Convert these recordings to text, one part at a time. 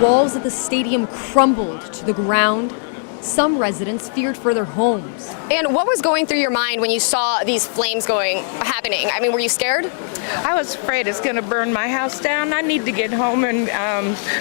walls of the stadium crumbled to the ground. Some residents feared for their homes. And what was going through your mind when you saw these flames happening? I mean, were you scared? I was afraid it's going to burn my house down. I need to get home and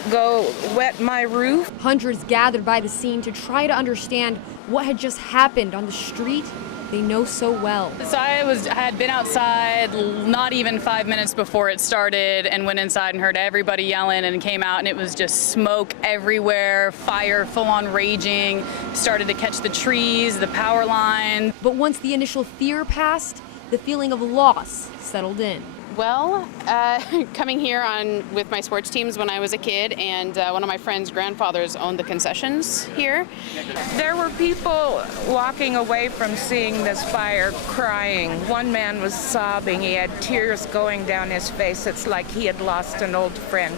go wet my roof. Hundreds gathered by the scene to try to understand what had just happened on the street they know so well. So I had been outside not even 5 minutes before it started and went inside and heard everybody yelling and came out, and it was just smoke everywhere, fire full on raging, started to catch the trees, the power line. But once the initial fear passed, the feeling of loss settled in. Well, coming here with my sports teams when I was a kid, and one of my friend's grandfathers owned the concessions here. There were people walking away from seeing this fire crying. One man was sobbing. He had tears going down his face. It's like he had lost an old friend.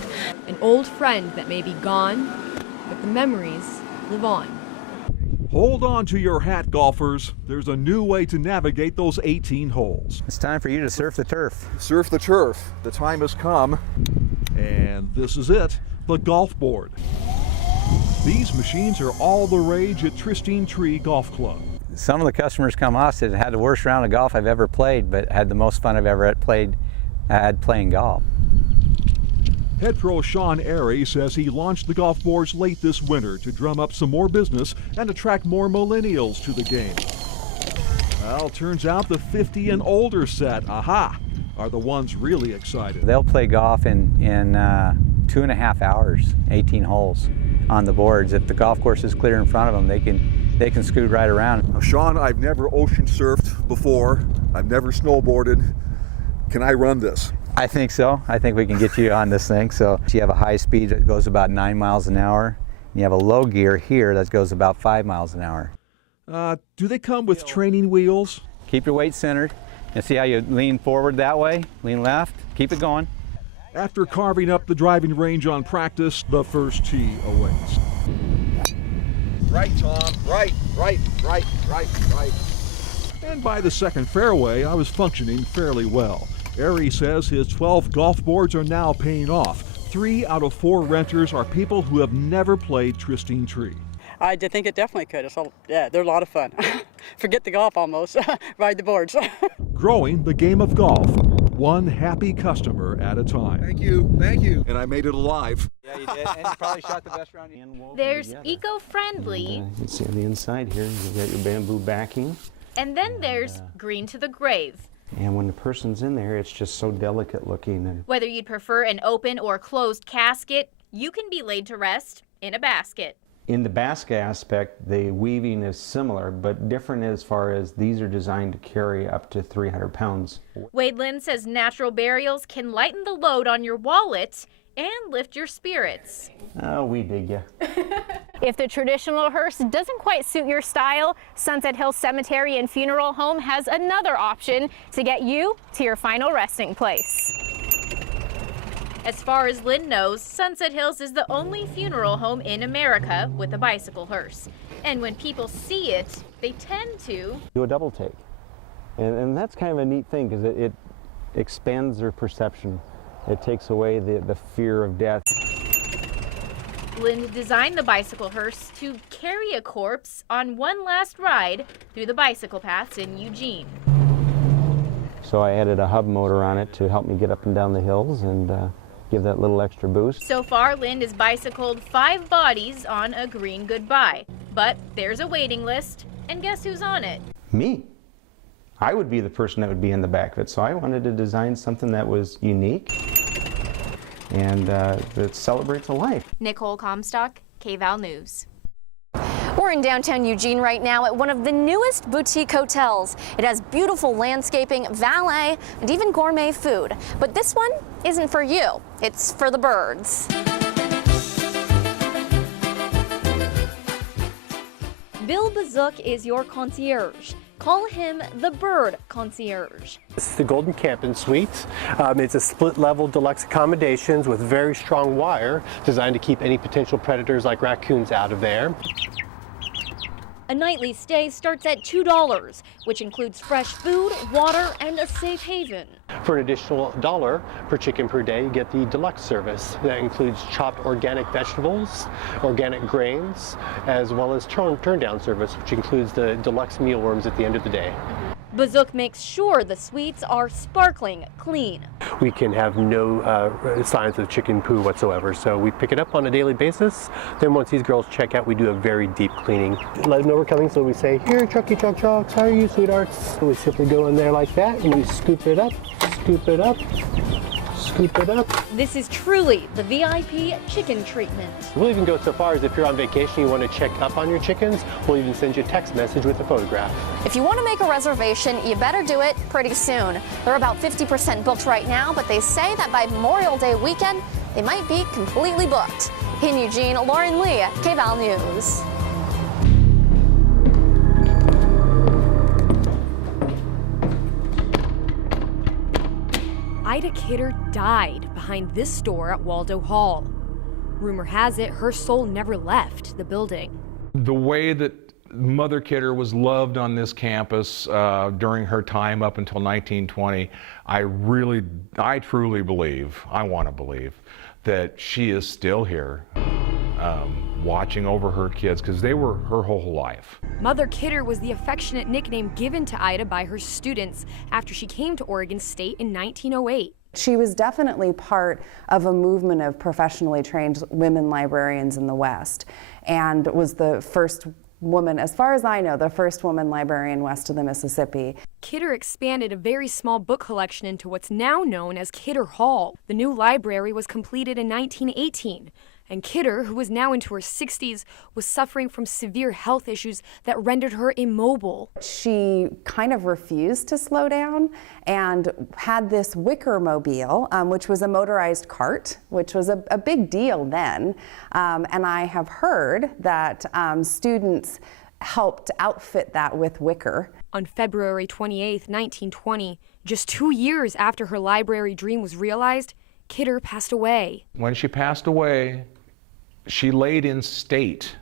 An old friend that may be gone, but the memories live on. Hold on to your hat, golfers. There's a new way to navigate those 18 holes. It's time for you to surf the turf. Surf the turf. The time has come. And this is it, the golf board. These machines are all the rage at Tristine Tree Golf Club. Some of the customers come off said it had the worst round of golf I've ever played, but had the most fun I've ever had playing golf. Head pro Sean Airy says he launched the golf boards late this winter to drum up some more business and attract more millennials to the game. Well, turns out the 50 and older set, are the ones really excited. They'll play golf in 2.5 hours, 18 holes on the boards. If the golf course is clear in front of them, they can scoot right around. Now, Sean, I've never ocean surfed before. I've never snowboarded. Can I run this? I think so. I think we can get you on this thing. So you have a high speed that goes about 9 miles an hour. And you have a low gear here that goes about 5 miles an hour. Do they come with training wheels? Keep your weight centered. And see how you lean forward that way, lean left, keep it going. After carving up the driving range on practice, the first tee awaits. Right, Tom, right. And by the second fairway, I was functioning fairly well. Airy says his 12 golf boards are now paying off. 3 out of 4 renters are people who have never played Tristine Tree. I think it definitely could. They're a lot of fun. Forget the golf almost. Ride the boards. Growing the game of golf, one happy customer at a time. Thank you. And I made it alive. Yeah, you did. And you probably shot the best round. There's eco-friendly. You can see on the inside here, you've got your bamboo backing. And then there's green to the grave. And when the person's in there, it's just so delicate looking. And whether you'd prefer an open or closed casket, you can be laid to rest in a basket. in the basket aspect, the weaving is similar, but different as far as these are designed to carry up to 300 pounds. Wade Lynn says natural burials can lighten the load on your wallet and lift your spirits. Oh, we dig ya. If the traditional hearse doesn't quite suit your style, Sunset Hills Cemetery and Funeral Home has another option to get you to your final resting place. As far as Lynn knows, Sunset Hills is the only funeral home in America with a bicycle hearse. And when people see it, they tend to do a double take. And that's kind of a neat thing because it expands their perception. It takes away the fear of death. Lynn designed the bicycle hearse to carry a corpse on one last ride through the bicycle paths in Eugene. So I added a hub motor on it to help me get up and down the hills and give that little extra boost. So far, Lynn has bicycled 5 bodies on a green goodbye. But there's a waiting list, and guess who's on it? Me. I would be the person that would be in the back of it, so I wanted to design something that was unique and that celebrates a life. Nicole Comstock, KVAL News. We're in downtown Eugene right now at one of the newest boutique hotels. It has beautiful landscaping, valet, and even gourmet food. But this one isn't for you. It's for the birds. Bill Bazook is your concierge. Call him the Bird Concierge. This is the Golden Camping Suite. It's a split-level deluxe accommodations with very strong wire designed to keep any potential predators like raccoons out of there. A nightly stay starts at $2, which includes fresh food, water, and a safe haven. For an additional $1 per chicken per day, you get the deluxe service. That includes chopped organic vegetables, organic grains, as well as turn down service, which includes the deluxe mealworms at the end of the day. Bazook makes sure the suites are sparkling clean. We can have no signs of chicken poo whatsoever, so we pick it up on a daily basis. Then once these girls check out, we do a very deep cleaning. Let them know we're coming, so we say, "Here, Chucky Chuck Chucks, how are you, sweethearts?" We simply go in there like that, and we scoop it up, scoop it up, scoop it up. This is truly the VIP chicken treatment. We'll even go so far as if you're on vacation, you want to check up on your chickens, we'll even send you a text message with a photograph. If you want to make a reservation, you better do it pretty soon. They're about 50% booked right now, but they say that by Memorial Day weekend, they might be completely booked. In Eugene, Lauren Lee, KVAL News. Ida Kidder died behind this store at Waldo Hall. Rumor has it her soul never left the building. The way that Mother Kidder was loved on this campus during her time up until 1920, I truly believe, I want to believe, that she is still here watching over her kids, because they were her whole life. Mother Kidder was the affectionate nickname given to Ida by her students after she came to Oregon State in 1908. She was definitely part of a movement of professionally trained women librarians in the West, and was the first woman, as far as I know, the first woman librarian west of the Mississippi. Kidder expanded a very small book collection into what's now known as Kidder Hall. The new library was completed in 1918, and Kidder, who was now into her 60s, was suffering from severe health issues that rendered her immobile. She kind of refused to slow down and had this wicker mobile, which was a motorized cart, which was a big deal then. And I have heard that students helped outfit that with wicker. On February 28, 1920, just 2 years after her library dream was realized, Kidder passed away. When she passed away, she laid in state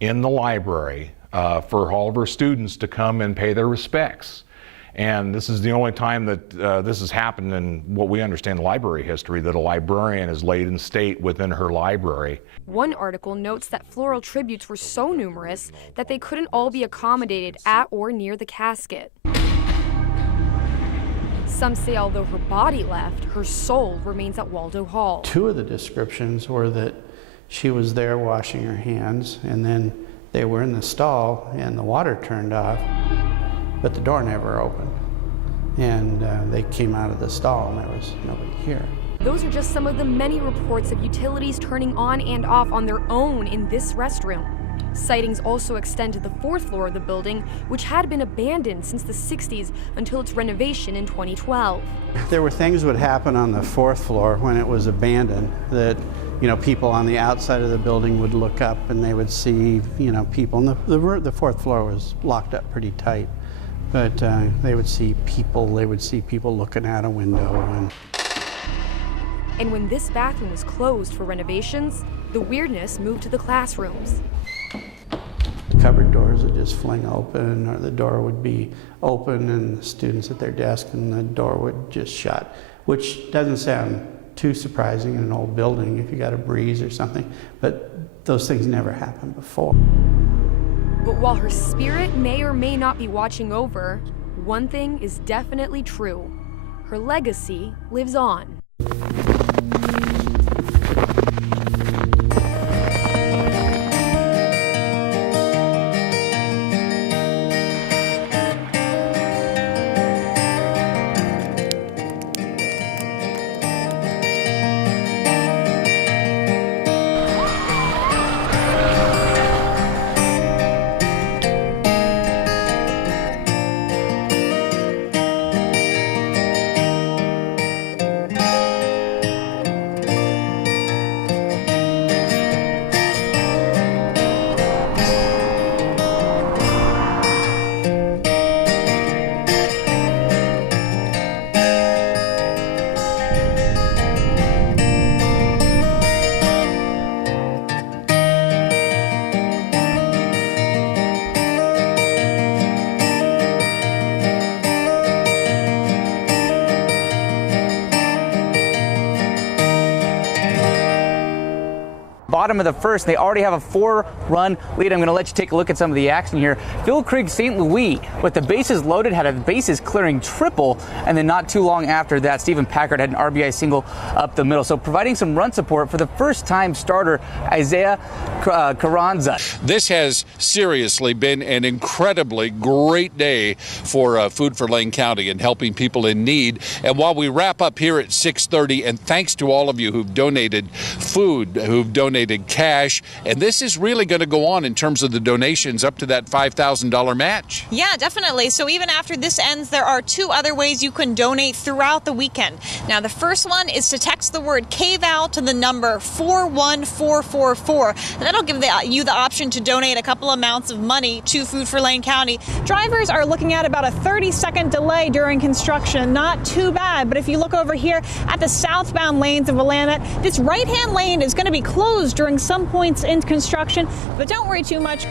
in the library for all of her students to come and pay their respects. And this is the only time that this has happened in what we understand library history, that a librarian is laid in state within her library. One article notes that floral tributes were so numerous that they couldn't all be accommodated at or near the casket. Some say although her body left, her soul remains at Waldo Hall. Two of the descriptions were that she was there washing her hands, and then they were in the stall and the water turned off, but the door never opened. And they came out of the stall and there was nobody here. Those are just some of the many reports of utilities turning on and off on their own in this restroom. Sightings also extend to the 4th floor of the building, which had been abandoned since the 60s until its renovation in 2012. There were things that would happen on the 4th floor when it was abandoned that, you know, people on the outside of the building would look up and they would see, you know, people. And the 4th floor was locked up pretty tight, but they would see people looking out a window. And when this bathroom was closed for renovations, the weirdness moved to the classrooms. Cupboard doors would just fling open, or the door would be open and the students at their desk and the door would just shut, which doesn't sound too surprising in an old building if you got a breeze or something, but those things never happened before. But while her spirit may or may not be watching over, one thing is definitely true. Her legacy lives on. bottom of the first. They already have a 4-run lead. I'm going to let you take a look at some of the action here. Phil Krieg St. Louis, with the bases loaded, had a bases clearing triple, and then not too long after that, Stephen Packard had an RBI single up the middle. So providing some run support for the first-time starter, Isaiah Carranza. This has seriously been an incredibly great day for Food for Lane County and helping people in need. And while we wrap up here at 6:30, and thanks to all of you who've donated food, who've donated cash, and this is really going to go on in terms of the donations up to that $5,000 match. Yeah, definitely. So even after this ends, there are 2 other ways you can donate throughout the weekend. Now, the first one is to text the word KVAL to the number 41444, and that'll give you the option to donate a couple amounts of money to Food for Lane County. Drivers are looking at about a 30-second delay during construction. Not too bad, but if you look over here at the southbound lanes of Willamette, this right-hand lane is going to be closed during some points in construction, but don't worry too much.